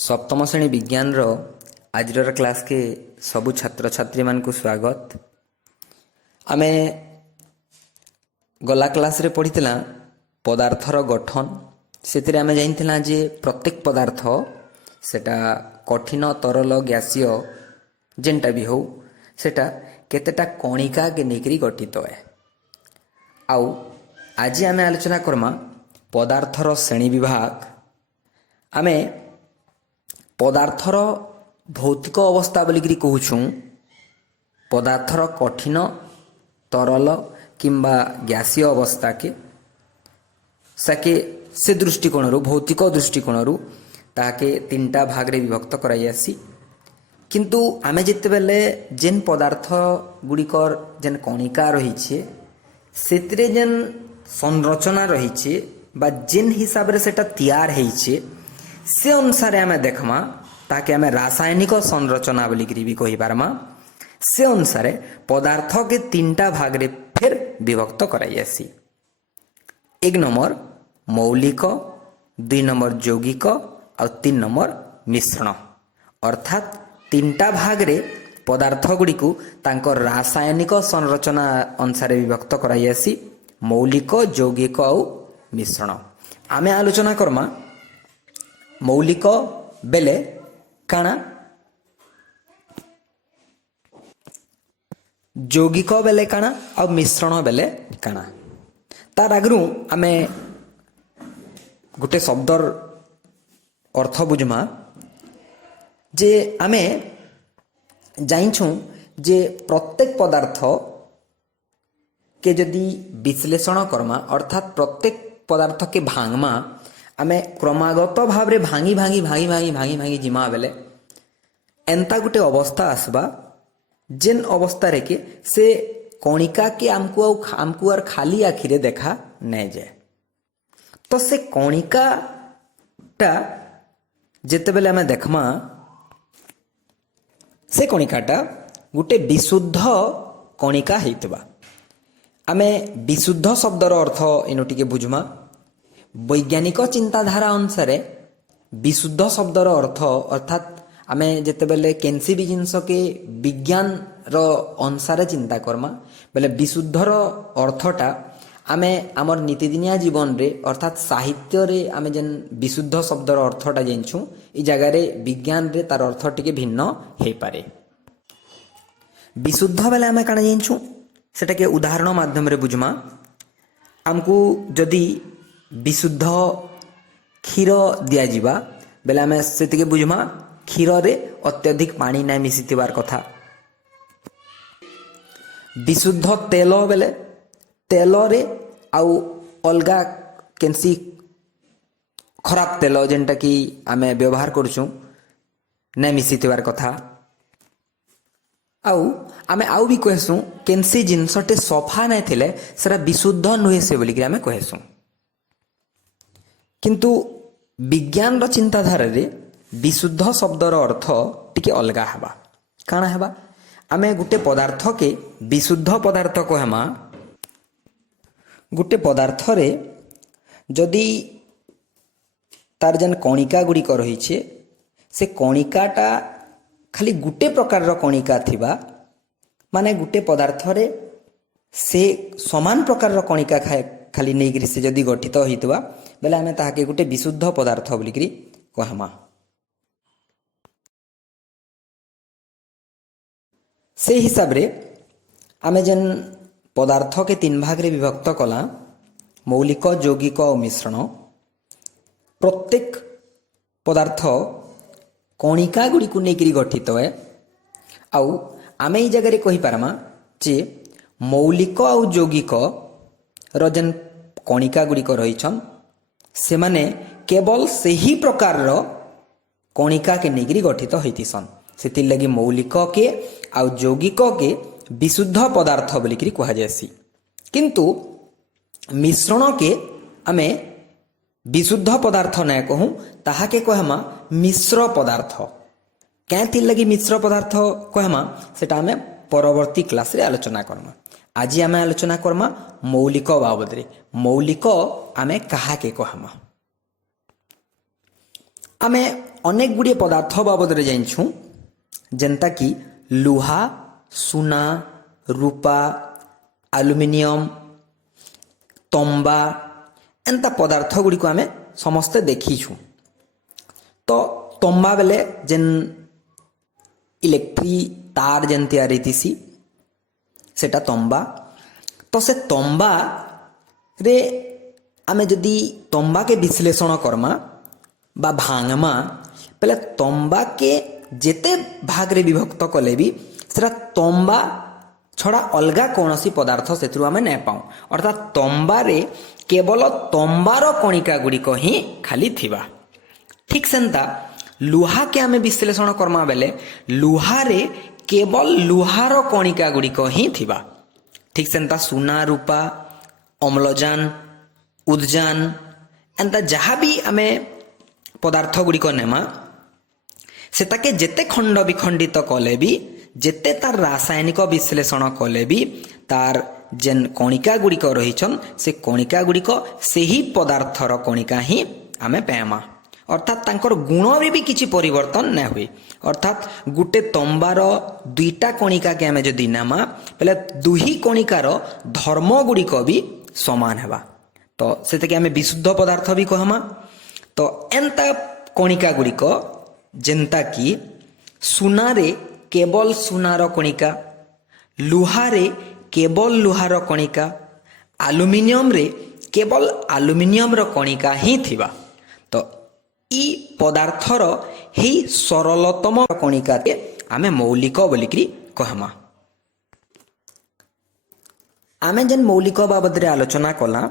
सप्तम श्रेणी विज्ञान रो आज क्लास के सबु छात्र छात्री मान को स्वागत। आमे गला क्लास रे पढ़ीला पदार्थर गठन से आमे जानिथिला जे प्रत्येक पदार्थ सेटा कठिन तरल गैसीय जेनटा भी हो सेटा केतेटा कणिका के नेकरी गठित है। आउ आज आमे आलोचना करमा पदार्थर श्रेणी विभाग। आमे पदार्थर भौतिक अवस्था बोलिकी कहूँ पदार्थर कठिन तरल किंबा गैसीय अवस्था के सके से दृष्टिकोण भौतिक दृष्टिकोण ताके तीनटा भाग रे विभक्त कराई आसी। किंतु आमे जिते बेले जेन पदार्थ गुड़िकर जेन कणिका रही से जेन संरचना रही बा जेन हिसाब रे सेटा तैयार है से अनुसार आमे देखमा ताकि आमे रासायनिक संरचना बोलिकी भी कहि पारमा। से अनुसार पदार्थ के तीनटा भाग रे फिर विभक्त कराई आसी। एक नंबर मौलिक, दुई नंबर यौगिक और तीन नंबर मिश्रण। अर्थात तीनटा भाग रे पदार्थ गुड़ी को तांकर रासायनिक संरचना अनुसार विभक्त कराई आसी, मौलिक, यौगिक और मिश्रण। आमे आलोचना करमा मौलिक बेले काना, यौगिक बेले काना और मिश्रण बेले काना। तार आगरू आमे गोटे शब्दर अर्थ बुझमा जे आमे जाइछुं जे प्रत्येक पदार्थ के यदि विश्लेषण करमा अर्थात प्रत्येक पदार्थ के भांगमा आमे क्रमागत भाव रे भांगी भांगी भांगी भांगी भांगी भांगी जिमा बेले एंता गुटे अवस्था आसबा जेन अवस्था रे के से कणिका के आमको आर खाली आखिरे देखा नहीं जाए। तो से कणिका टा जेते बेले आमे देखमा से कणिकाटा गुटे विशुद्ध कणिका हेतबा। आमे विशुद्ध शब्दर अर्थ इनो टिके बुझमा। वैज्ञानिक चिंताधारा अनुसार विशुद्ध शब्दर अर्थ अर्थात आमे जेते बेले केनसी भी जिनस के विज्ञान रो अनुसार चिंता करमा बेले विशुद्धर अर्थटा आमे आमर नीतिदिनिया जीवन रे अर्थात साहित्य रे आमे जेन विशुद्ध शब्दर अर्थटा जानछु ई जगह रे विज्ञान रे तार अर्थ टिके भिन्न हे पारे। विशुद्ध बेले आमे काना जानछु सेटा के उदाहरण माध्यम रे बुझमा। हमको जदि विशुद्ध क्षीर दिया जिबा बेले आमे सेतिके बुझमा क्षीर रे अत्यधिक पानी ना मिसिथिबार कथा। विशुद्ध तेल बेले तेल रे आउ अलगा केनसी खराब तेल जेनटा कि आमे व्यवहार करछुं ना मिसिथिबार कथा। आउ आमे आउ भी कहसुं केनसी जिनसटे सफा नै थिले सेरा विशुद्ध नुहे से बोलिक आमे कहसुं। किंतु विज्ञान रो चिंताधारा रे विशुद्ध शब्दर अर्थ टिके अलगा हेबा। काना हेबा आमे गुटे पदार्थ के विशुद्ध पदार्थ कहमा गुटे पदार्थ रे जदि तार जेन कणिका गुड़ी कर रही छे से कणिकाटा खाली गुटे प्रकार रो कणिका थिबा माने गुटे पदार्थ रे से समान प्रकार रो कणिका खाली नेगिरी से जदि गठित होइतबा बेले आमे ताहाके गुटे विशुद्ध पदार्थ बोलिकरी कहमा। से हिसाब रे आमे जेन पदार्थ के तीन भाग रे विभक्त कला मौलिक, यौगिक और मिश्रण। प्रत्येक पदार्थ कणिका गुड़ी को नेकरी गठित है। आउ आमे ई जगह रे कहि पारमा जे मौलिक और यौगिक रो जेन कणिका गुड़ी को रहिछन से माने केवल सही प्रकार रो कणिका के नेकरी गठित होइतिसन। सेति लगी मौलिक के आ यौगिक के विशुद्ध पदार्थ बोलिकरी कहा जायसी। किंतु मिश्रण के आमे विशुद्ध पदार्थ न कहूँ ताहाके कहमा मिश्र पदार्थ। क्या लगी मिश्र पदार्थ कहमा सेटा आमे परवर्ती क्लास रे आलोचना करमा। आज आमे आलोचना करमा मौलिक बाबद रे। मौलिक आमे कहा के कहमा आमे ଅନେକ ଗୁଡ଼ିଏ ପଦାର୍ଥ ବାବଦରେ ଜାଣିଛୁ, ଯେନ୍ତା କି ଲୁହା, ସୁନା, ରୂପା, ଆଲୁମିନିୟମ, ତମ୍ବା ଏନ୍ତା ପଦାର୍ଥ ଗୁଡ଼ିକୁ ଆମେ ସମସ୍ତେ ଦେଖିଛୁ। ତ ତମ୍ବା ବେଲେ ଯେନ୍ ଇଲେକ୍ଟ୍ରି ତାର ଯେନ୍ ତିଆରି ହେଇଥିସି ସେଟା ତମ୍ବା। ତ ସେ ତମ୍ବାରେ ଆମେ ଯଦି ତମ୍ବାକେ ବିଶ୍ଲେଷଣ କର୍ମା বা ଭାଙ୍ଗମା ବେଲେ ତମ୍ବାକେ ଯେତେ ଭାଗରେ ବିଭକ୍ତ କଲେ ବି ସେଟା ତମ୍ବା ଛଡ଼ା ଅଲଗା କୌଣସି ପଦାର୍ଥ ସେଥିରୁ ଆମେ ନାଇଁ ପାଉ। ଅର୍ଥାତ୍ ତମ୍ବାରେ କେବଳ ତମ୍ବାର କଣିକା ଗୁଡ଼ିକ ହିଁ ଖାଲି ଥିବା। ଠିକ୍ ସେନ୍ତା ଲୁହାକେ ଆମେ ବିଶ୍ଲେଷଣ କର୍ମା ବେଲେ ଲୁହାରେ କେବଳ ଲୁହାର କଣିକା ଗୁଡ଼ିକ ହିଁ ଥିବା। ଠିକ୍ ସେନ୍ତା ସୁନା, ରୂପା, ଅମ୍ଳଜାନ, ଉଦ୍ଜାନ ଏନ୍ତା ଯାହା ବି ଆମେ ପଦାର୍ଥ ଗୁଡ଼ିକ ନେମା ସେଟାକେ ଯେତେ ଖଣ୍ଡ ବିଖଣ୍ଡିତ କଲେ ବି, ଯେତେ ତାର ରାସାୟନିକ ବିଶ୍ଲେଷଣ କଲେ ବି ତାର ଯେନ୍ କଣିକା ଗୁଡ଼ିକ ରହିଛନ୍ ସେ କଣିକା ଗୁଡ଼ିକ ସେହି ପଦାର୍ଥର କଣିକା ହିଁ ଆମେ ପାଇମା। ଅର୍ଥାତ୍ ତାଙ୍କର ଗୁଣରେ ବି କିଛି ପରିବର୍ତ୍ତନ ନାଇଁ ହୁଏ। ଅର୍ଥାତ୍ ଗୋଟେ ତମ୍ବାର ଦୁଇଟା କଣିକାକେ ଆମେ ଯଦି ନେମା ବେଲେ ଦୁହି କଣିକାର ଧର୍ମ ଗୁଡ଼ିକ ବି ସମାନ ହେବା। ତ ସେଟାକେ ଆମେ ବିଶୁଦ୍ଧ ପଦାର୍ଥ ବି କହମା। ତ ଏନ୍ତା କଣିକା ଗୁଡ଼ିକ ଯେନ୍ତା କି ସୁନାରେ କେବଳ ସୁନାର କଣିକା, ଲୁହାରେ କେବଳ ଲୁହାର କଣିକା, ଆଲୁମିନିୟମରେ କେବଳ ଆଲୁମିନିୟମର କଣିକା ହିଁ ଥିବା। ତ ଇ ପଦାର୍ଥର ହେଇ ସରଳତମ କଣିକାକେ ଆମେ ମୌଳିକ ବୋଲିକିରି କହମା। ଆମେ ଯେନ୍ ମୌଳିକ ବାବଦରେ ଆଲୋଚନା କଲା,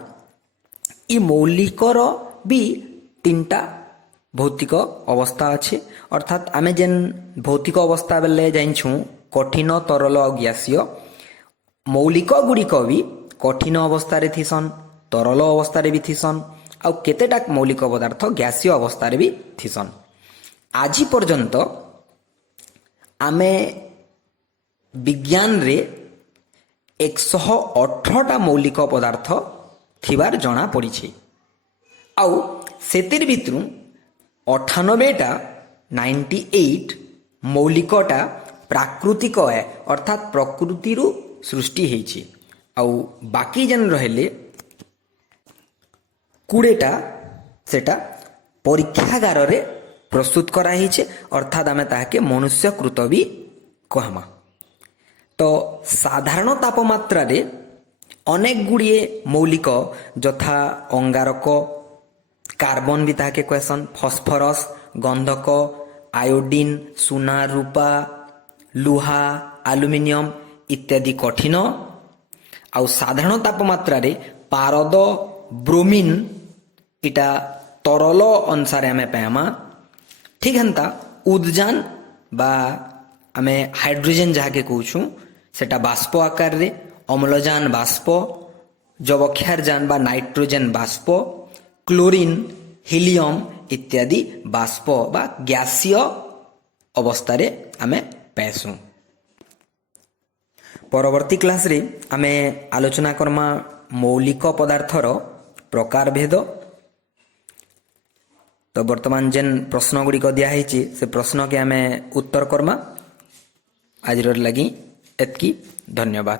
ଇ ମୌଳିକର ବି ତିନିଟା ଭୌତିକ ଅବସ୍ଥା ଅଛି। ଅର୍ଥାତ୍ ଆମେ ଯେନ୍ ଭୌତିକ ଅବସ୍ଥା ବେଲେ ଜାଣିଛୁଁ କଠିନ, ତରଳ ଆଉ ଗ୍ୟାସୀୟ। ମୌଳିକ ଗୁଡ଼ିକ ବି କଠିନ ଅବସ୍ଥାରେ ଥିସନ୍, ତରଳ ଅବସ୍ଥାରେ ବି ଥିସନ୍ ଆଉ କେତେଟା ମୌଳିକ ପଦାର୍ଥ ଗ୍ୟାସୀୟ ଅବସ୍ଥାରେ ବି ଥିସନ୍। ଆଜି ପର୍ଯ୍ୟନ୍ତ ଆମେ ବିଜ୍ଞାନରେ 118ଟା ମୌଳିକ ପଦାର୍ଥ ଥିବାର ଜଣା ପଡ଼ିଛି। ଆଉ ସେଥିର୍ ଭିତରୁ 98ଟା 98 ମୌଳିକଟା ପ୍ରାକୃତିକ ଏ, ଅର୍ଥାତ୍ ପ୍ରକୃତିରୁ ସୃଷ୍ଟି ହେଇଛି। ଆଉ ବାକି ଯେନ୍ ରହିଲେ 20ଟା ସେଟା ପରୀକ୍ଷାଗାରରେ ପ୍ରସ୍ତୁତ କରାହେଇଛେ। ଅର୍ଥାତ୍ ଆମେ ତାହାକେ ମନୁଷ୍ୟକୃତ ବି କହମା। ତ ସାଧାରଣ ତାପମାତ୍ରାରେ ଅନେକ ଗୁଡ଼ିଏ ମୌଳିକ ଯଥା ଅଙ୍ଗାରକ, କାର୍ବନ ବି ତାହାକେ କହେସନ୍, ଫସ୍ଫରସ୍, ଗନ୍ଧକ, ଆୟୋଡିନ୍, ସୁନା, ରୂପା, ଲୁହା, ଆଲୁମିନିୟମ ଇତ୍ୟାଦି କଠିନ। ଆଉ ସାଧାରଣ ତାପମାତ୍ରାରେ ପାରଦ, ବ୍ରୋମିନ୍ ଇଟା ତରଳ ଅନୁସାରେ ଆମେ ପାଇମା। ଠିକ୍ ହେନ୍ତା ଉଦ୍ଜାନ ବା ଆମେ ହାଇଡ୍ରୋଜେନ୍ ଯାହାକେ କହୁଛୁଁ ସେଟା ବାଷ୍ପ ଆକାରରେ, ଅମ୍ଳଜାନ ବାଷ୍ପ, ଯବକ୍ଷାରଜାନ ବା ନାଇଟ୍ରୋଜେନ୍ ବାଷ୍ପ, କ୍ଲୋରିନ୍, ହିଲିୟମ୍ ଇତ୍ୟାଦି ବାଷ୍ପ ବା ଗ୍ୟାସୀୟ ଅବସ୍ଥାରେ ଆମେ ପାଇସୁଁ। ପରବର୍ତ୍ତୀ କ୍ଲାସ୍ରେ ଆମେ ଆଲୋଚନା କର୍ମା ମୌଳିକ ପଦାର୍ଥର ପ୍ରକାର ଭେଦ। ତ ବର୍ତ୍ତମାନ ଯେନ୍ ପ୍ରଶ୍ନ ଗୁଡ଼ିକ ଦିଆହେଇଛି ସେ ପ୍ରଶ୍ନକେ ଆମେ ଉତ୍ତର କର୍ମା। ଆଜିର ଲାଗି ଏତ୍କି, ଧନ୍ୟବାଦ।